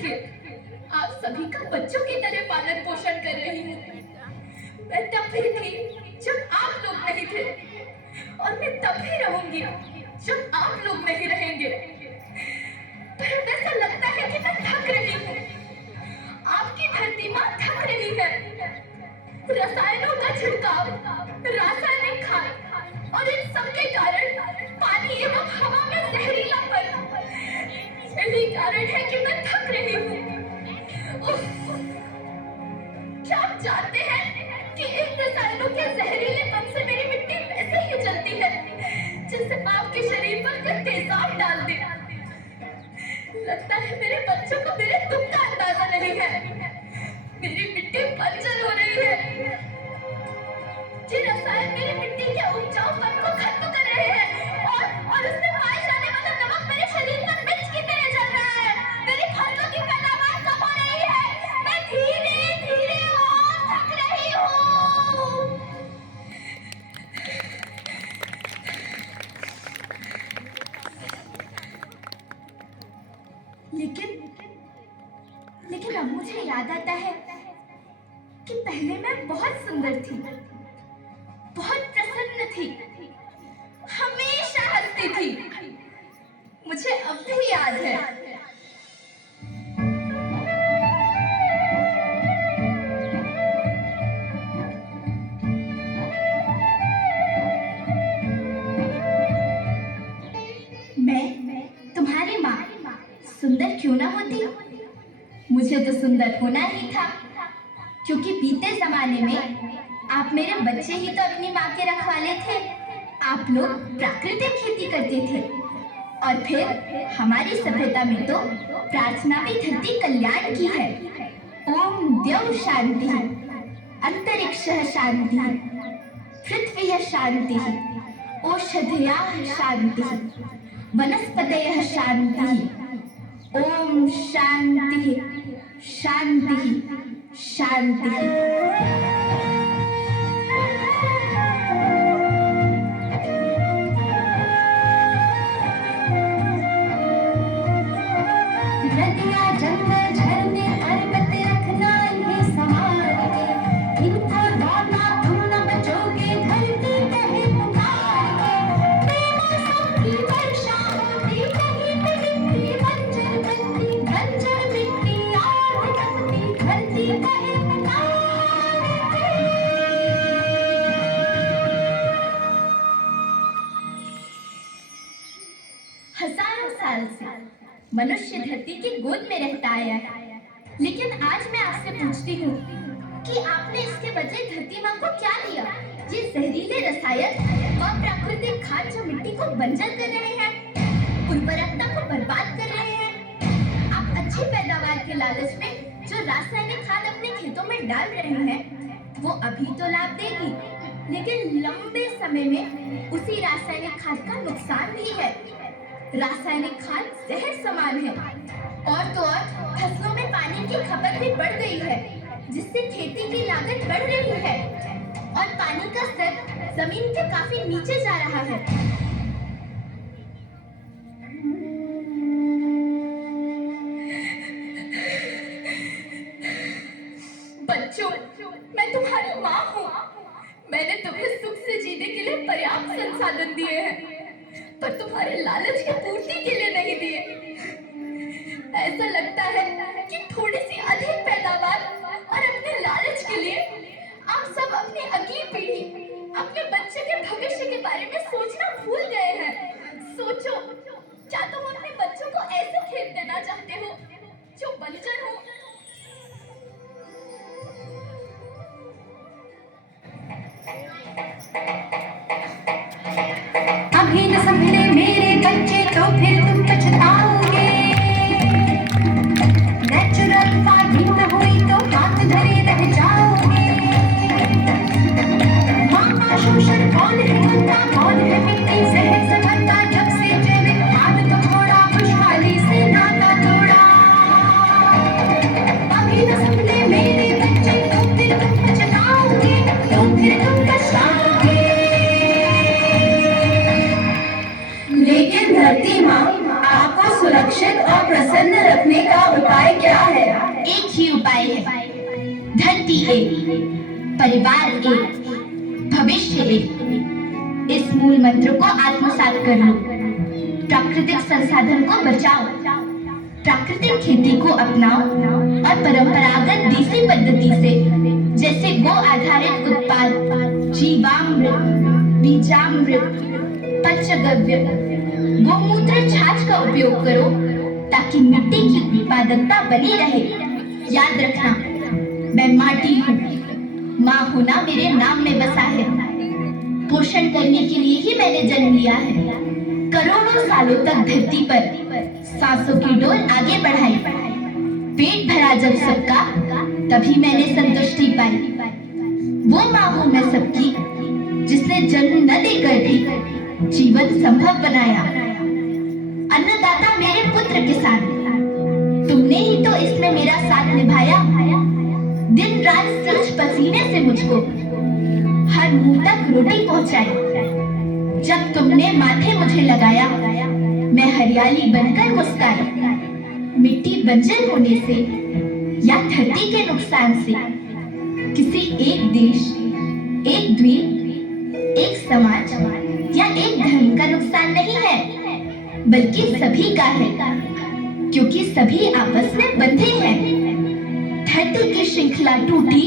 करके आप सभी का बच्चों की तरह पालन पोषण कर रही हूँ। मैं तब भी थी जब आप लोग नहीं थे, और मैं तब भी रहूंगी जब आप लोग नहीं रहेंगे। पर वैसा लगता है कि मैं थक रही हूँ। आपकी धरती माँ थक रही है। रसायनों का छिड़काव, रासायनिक खाद और इन सब के कारण पानी एवं हवा में जहरीलापन, यही कारण है कि मैं थक रही हूँ। क्या आप जानते हैं कि इन रसायनों के जहरीलेपन से मेरी मिट्टी वैसे ही जलती है जैसे आपके शरीर पर कोई तेजाब डाल दे। लगता है मेरे बच्चों को मेरे दुख का अंदाजा नहीं है। मेरी मिट्टी बंजर हो रही है। ये रसायन मेरी मिट्टी के उपजाऊपन को खत्म कर रहे हैं और उससे पाए जाने वाला नमक मेरे शरीर पर मिर्च की तरह जल रहा है। मेरी फसलों की पैदावार कम हो रही है। मैं धीरे धीरे और थक रही हूँ। लेकिन अब मुझे याद आता है कि पहले मैं बहुत सुंदर थी, बहुत प्रसन्न थी, हमेशा हंसती थी। मुझे अब भी याद है। मैं तुम्हारी माँ सुंदर क्यों ना होती? मुझे तो सुंदर होना ही था, क्योंकि बीते जमाने में आप मेरे बच्चे ही तो अपनी माँ के रखवाले थे। आप लोग प्राकृतिक खेती करते थे, और फिर हमारी सभ्यता में तो प्रार्थना भी धरती कल्याण की है। ओम द्यौ शांति, अंतरिक्षः शांति, पृथ्वी शांति, औषधयः शांति, वनस्पतयः शांति। ओम शांति शांति शांति। नदियाँ जंगल झरने पर्वत रखना ये संभाल के, इनको लौटा तुम न बचोगे धरती कहे पुकार के। बेमौसम की वर्षा होती कहीं पे मिट्टी बंजर बनती, बंजर मिट्टी और भटकती धरती कहे पुकार के। हजारों साल से मनुष्य धरती की गोद में रहता आया है, लेकिन आज मैं आपसे पूछती हूँ कि आपने इसके बदले धरती माँ को क्या दिया? ये जहरीले रसायन व प्राकृतिक खाद जो मिट्टी को बंजर कर रहे हैं, उर्वरकता को बर्बाद कर रहे हैं। आप अच्छी पैदावार के लालच में जो रासायनिक खाद अपने खेतों में डाल रहे हैं, वो अभी तो लाभ देगी, लेकिन लंबे समय में उसी रासायनिक खाद का नुकसान भी है। रासायनिक खाद जहर समान है, और तो और फसलों में पानी की खपत भी बढ़ गई है, जिससे खेती की लागत बढ़ रही है और पानी का स्तर जमीन के काफी नीचे जा रहा है। बच्चों, मैं तुम्हारी माँ हूँ। मैंने तुम्हें सुख से जीने के लिए पर्याप्त संसाधन दिए हैं, पर तुम्हारे लालच की पूर्ति के लिए नहीं दिए। ऐसा लगता है कि थोड़ी सी अधिक पैदावार और अपने लालच के लिए आप सब अपनी अगली पीढ़ी, अपने बच्चे के भविष्य के बारे में सोचना भूल गए हैं। सोचो, क्या तुम अपने बच्चों को ऐसे खेत देना चाहते हो जो बंजर हो? अभी न संभले मेरे बच्चे तो फिर तुम पछताओगे। नेचुरल फार्मिंग न हुई तो हाथ धरे रह जाओगे। माँ का शोषण कौन है करता, कौन है मिट्टी जहर से भरता, जब से जैविक खाद को छोड़ा खुशहाली से नाता तोड़ा। अभी न संभले मेरे बच्चे तो फिर तुम पछताओगे, तो फिर तुम पछताओगे। लेकिन धरती माँ धरती एक, परिवार एक, भविष्य एक। इस मूल मंत्र को आत्मसात कर लो। प्राकृतिक संसाधन को बचाओ, प्राकृतिक खेती को अपनाओ और परंपरागत देसी पद्धति से जैसे गो आधारित उत्पाद, जीवामृत, बीजामृत, पंचगव्य, गोमूत्र, छाछ का उपयोग करो ताकि मिट्टी की उत्पादकता बनी रहे। याद रखना, मैं माटी हूँ, माँ होना मेरे नाम में बसा है। पोषण करने के लिए ही मैंने जन्म लिया है। करोड़ों सालों तक धरती पर सांसों की डोर आगे बढ़ाई। पेट भरा जब सबका, तभी मैंने संतुष्टि पाई। वो माँ हूँ मैं सबकी, जिसने जन्म न देकर भी जीवन संभव बनाया। अन्नदाता मेरे पुत्र किसान, तुमने ही तो इसमें मेरा साथ निभाया। दिन रात सींच पसीने से मुझको हर मुंह तक रोटी पहुंचाई। जब तुमने माथे मुझे लगाया, मैं हरियाली बनकर मुस्काई। मिट्टी बंजर होने से या धरती के नुकसान से किसी एक देश, एक द्वीप, एक समाज या एक धर्म का नुकसान नहीं है, बल्कि सभी का है, क्योंकि सभी आपस में बंधे हैं। धरती की श्रृंखला टूटी,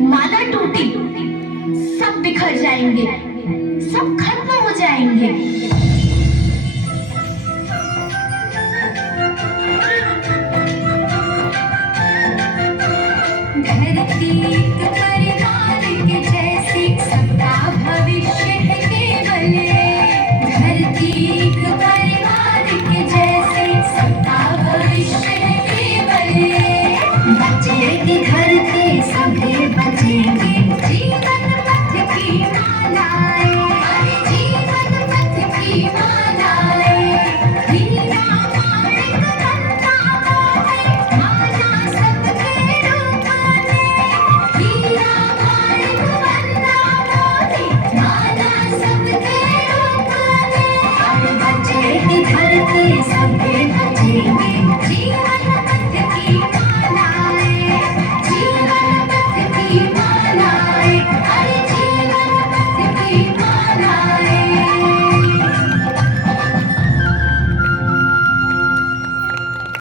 माला टूटी, सब बिखर जाएंगे, सब खत्म हो जाएंगे।